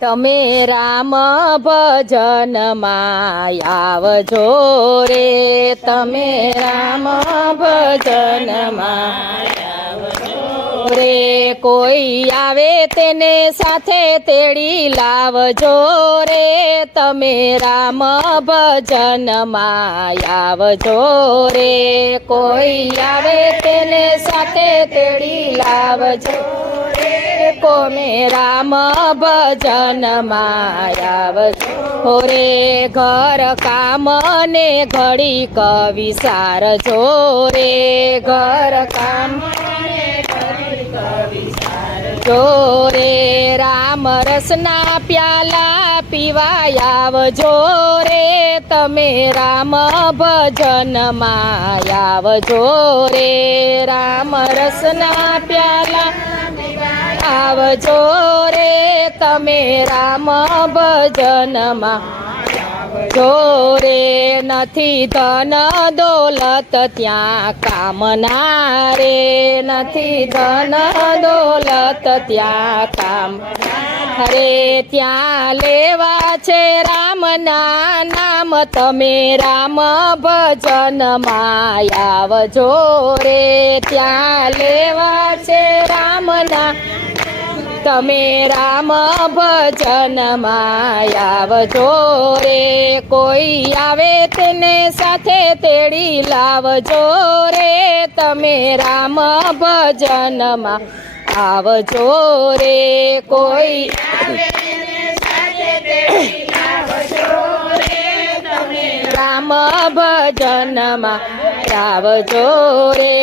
તમે રામ ભજનમાં આવજો રે, તમે રામ ભજનમાં આવજો રે, કોઈ આવે તેને સાથે તેડી લાવજો રે, તમે રામ ભજનમાં આવજો રે, કોઈ આવે તેને સાથે તેડી લાવજો કોમે રામ ભજનમાં આવજો રે, ઘર કામ ને ઘડીક વિસારજો રે, ઘર કામ જો રે, રામ રસના પ્યાલા પીવા આવજો રે, તમે રામ ભજનમાં આવજો રે, રામ રસના પ્યાલા આવજો રે, તમે રામ ભજનમાં જો રે, નથી ધન દોલત ત્યાં કામના રે, નથી ધન દોલત ત્યાં કામ રે, ત્યાં લેવા છે રામના નામ, તમે રામ ભજનમાં આવજો રે, ત્યાં લેવા છે રામના તમે રામ ભજનમાં આવજો રે, કોઈ આવે તેને સાથે તેડી લાવજો રે, તમે રામ ભજનમાં આવજો રે, કોઈ આવે તેને સાથે તેડી લાવજો રે, તમે રામ ભજનમાં આવજો રે,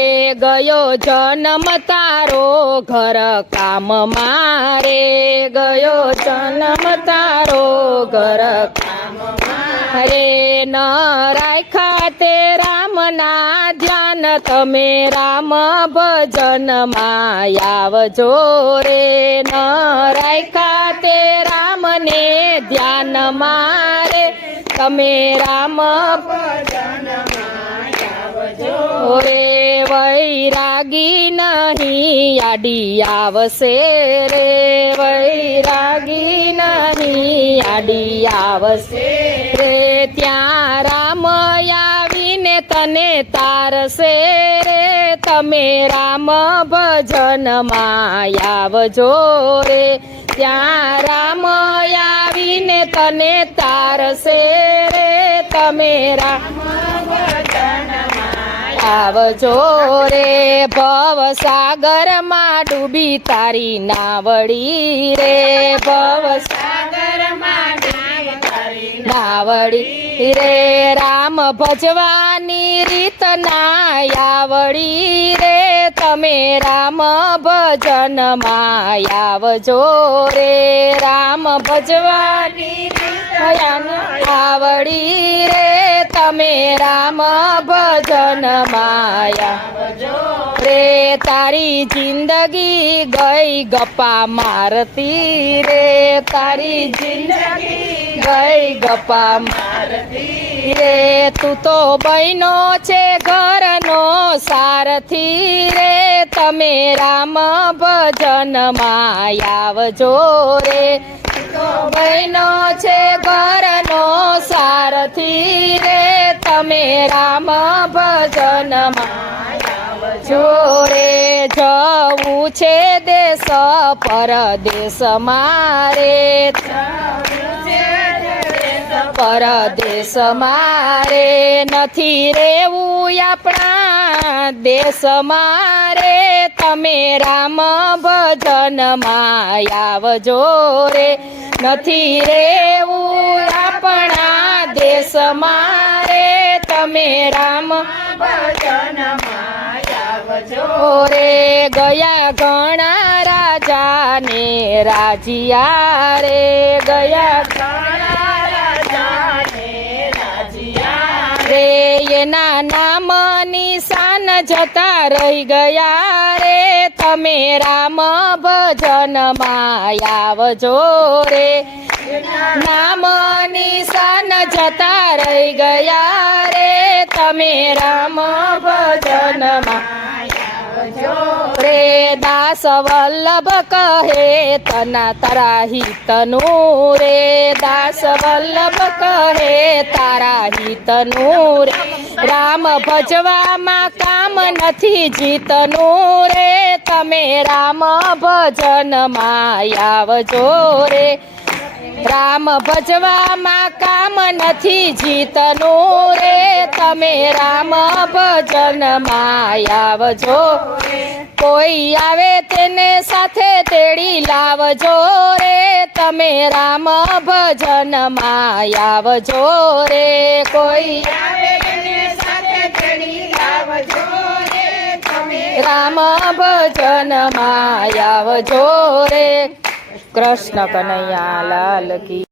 ગયો જન્મ તારો ઘર કામ મારે, ગયો જન્મ તારો ઘર કામ મારે, ન રાખ્યા તે રામના ધ્યાન, તમે રામ ભજનમાં આવજો રે, ન રાખ્યા તે રામને ધ્યાન મારે, તમે રામ ભજનમાં રે, વૈરાગી નહીં આડી આવશે રે, વૈરાગી નહીં આડી આવશે રે, ત્યાં રામ આવીને તને તારશે રે, તમે રામ ભજનમાં આવજો રે, ત્યાં રામ આવીને તને તારશે રે, તમે રામ આવજો રે, ભવસાગરમાં ડૂબી તારી નાવડી રે, ભવસાગરમાં ડૂબી તારી નાવડી રે, રામ ભજવાની રીત ના આવડી રે, તમે રામ ભજનમાં આવજો રે, રામ ભજવાની આવડી રે, તમે રામ ભજનમાં આવજો રે, તારી જિંદગી ગઈ ગપ્પા મારતી રે, તારી જિંદગી ગઈ ગપ્પા મારતી રે, તું તો બહેનો છે ઘરનો સારથી રે, તમે રામ ભજનમાં આવજો રે, બહેનો છે ઘરનો સારથી રે, તમે રામ ભજનમાં આવજો રે, જવું છે દેશ પરદેશ મારે, પરદેશ મારે, નથી રેવું આપણા દેશ મારે, તમે રામ ભજનમાં આવજો રે, નથી રેવું આપણા દેશ મારે, તમે રામ ભજનમાં આવજો રે, ગયા ઘણા રાજાને રાજીયા રે, ગયા ઘણા રાજાને રાજીયા રે, એના નામ નિશાન જતા રહી ગયા રે, તમે રામ ભજનમાં આવજો રે, નામ નિશાન જતા રહી ગયા રે, તમે રામ ભજનમાં રે દાસ વલ્લભ કહે તના તારા હિતનું રે દાસ વલ્લભ કહે તારા હિતનું રે રામ ભજવામાં કામ નથી જીતનું રે તમે રામ ભજનમાં આવજો રે રામ ભજવામાં કામ નથી જીતનું રે તમે રામ ભજનમાં આવજો કોઈ આવે તેને સાથે તેડી લાવજો રે તમે રામ ભજનમાં આવજો રે કોઈ આવે તેને સાથે તેડી લાવજો રે તમે રામ ભજનમાં આવજો રે કૃષ્ણ કનૈયા લાલ કી